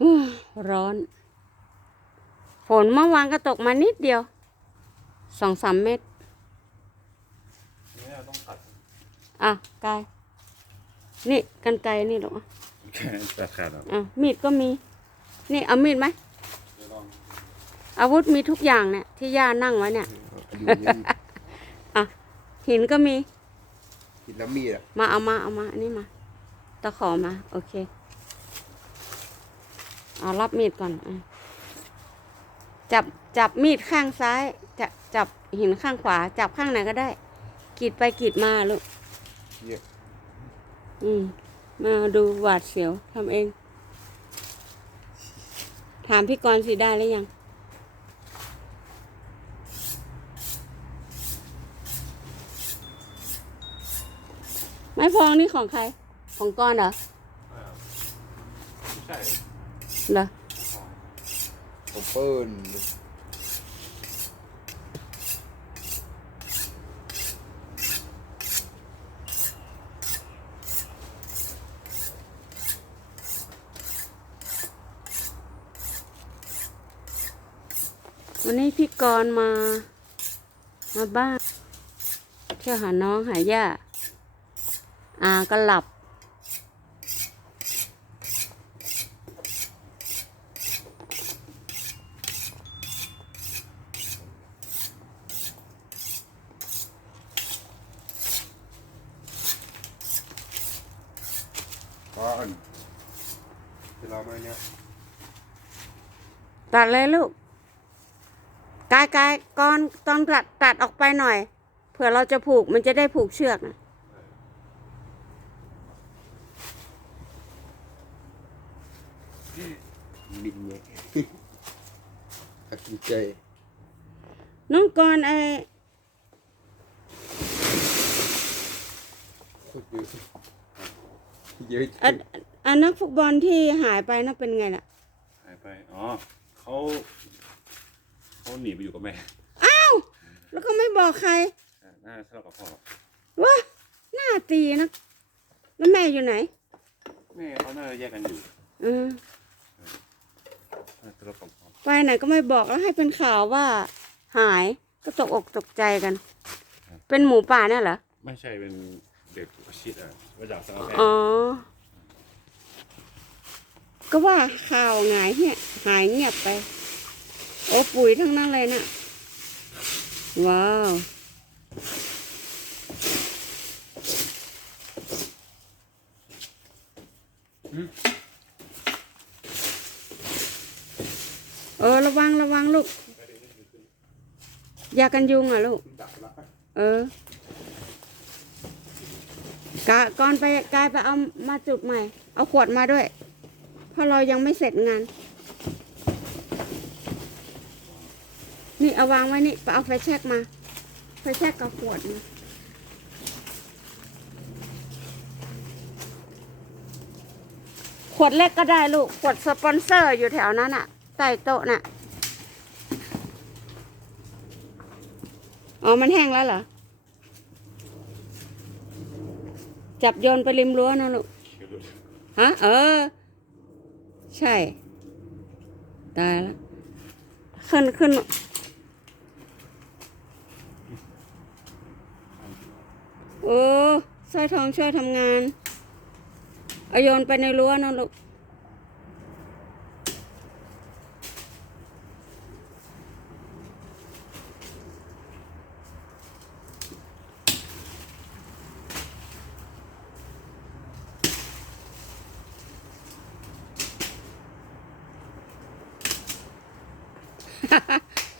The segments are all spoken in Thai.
ฮู้ร้อน ฝนเมื่อวานก็ตกมานิดเดียว สองสามเม็ดนี่เราต้องตัดอะกาย นี่กันไกลนี่หรอกแค่ตัดขาดอะอะมีดก็มี นี่เอามีดไหมเดี๋ยวลองอาวุธมีทุกอย่างเนี่ย ที่ย่านั่งไว้เนี่ยดูนี่อะหินก็มีกินแล้วมีดอะมาเอามาเอามาอันนี้มา ตะขอมา โอเค เอารับมีดก่อนอะจับจับมีดข้างซ้าย จะจับหินข้างขวา จับข้างไหนก็ได้กรีดไปกรีดมาลูกเนี่ยอืมมาดูหวาดเสียวทำเอง ถามพี่กรณ์สิได้หรือยังไม้พองนี่ของใคร ของกรณ์เหรอ ไม่ใช่ เหรอผมเปิ้ลวันนี้พี่กรณ์มา มาบ้านเที่ยวหาน้องหาย่าอาก็หลับ บ้านเวลามาเนี่ยตัดเลยลูกกายกายก่อนตอนตัดตัดออกไปหน่อย เผื่อเราจะผูกมันจะได้ผูกเชือกนะบินไงตัดสินใจ น้องกรณ์ไอโคตร เยอะเยอะอันอันนักฟุตบอลที่หายไปน่ะเป็นไงล่ะ หายไป อ๋อเขาเขาหนีไปอยู่กับแม่แล้วก็ไม่บอกใครอ่าน่าจะทะเลาะกับพ่อว่าหน้าตีนะ แล้วแม่อยู่ไหนแม่เขาน่าจะแยกกันอยู่อืมน่าจะทะเลาะกับพ่อไปไหนก็ไม่บอกแล้วให้เป็นข่าวว่า หายก็ตกอกตกใจกัน เป็นหมูป่าเนี่ยเหรอไม่ใช่เป็น เด็กอาชีพอะมาจากสังกะแพงอ๋อ ก็ว่าข่าวหงายเนี่ยหายเงียบไป โอ้ปุ๋ยทั้งนั้นเลยนะว้าว เออ ระวังระวังลูก ยากันยุงอะลูกดับละเออ กะก่อนไปกายไปเอามาจุดใหม่ เอาขวดมาด้วย เพราะเรายังไม่เสร็จงาน นี่เอาวางไว้นี่ไปเอาไฟแช็กมาไฟแช็กกับขวดมาขวดเล็กก็ได้ลูก ขวดสปอนเซอร์อยู่แถวนั้นอะใต้โต๊ะน่ะ อ๋อ มันแห้งแล้วเหรอ จับโยนไปริมรั้วนะลูกฮะเออ ใช่ ตายแล้วขึ้นขึ้นโอ้สร้อยทองช่วยทำงานเอาโยนไปในรั้วนะลูก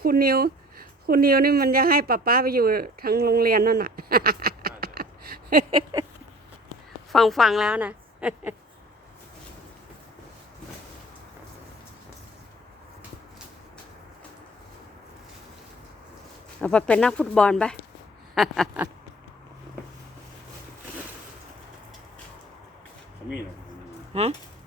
คุณนิว คุณนิวนี่มันจะให้ป้าป้าไปอยู่ทั้งโรงเรียนนั่นน่ะ ฟังฟังแล้วนะเอาไปเป็นนักฟุตบอลไปเขามีเหรอฮะเ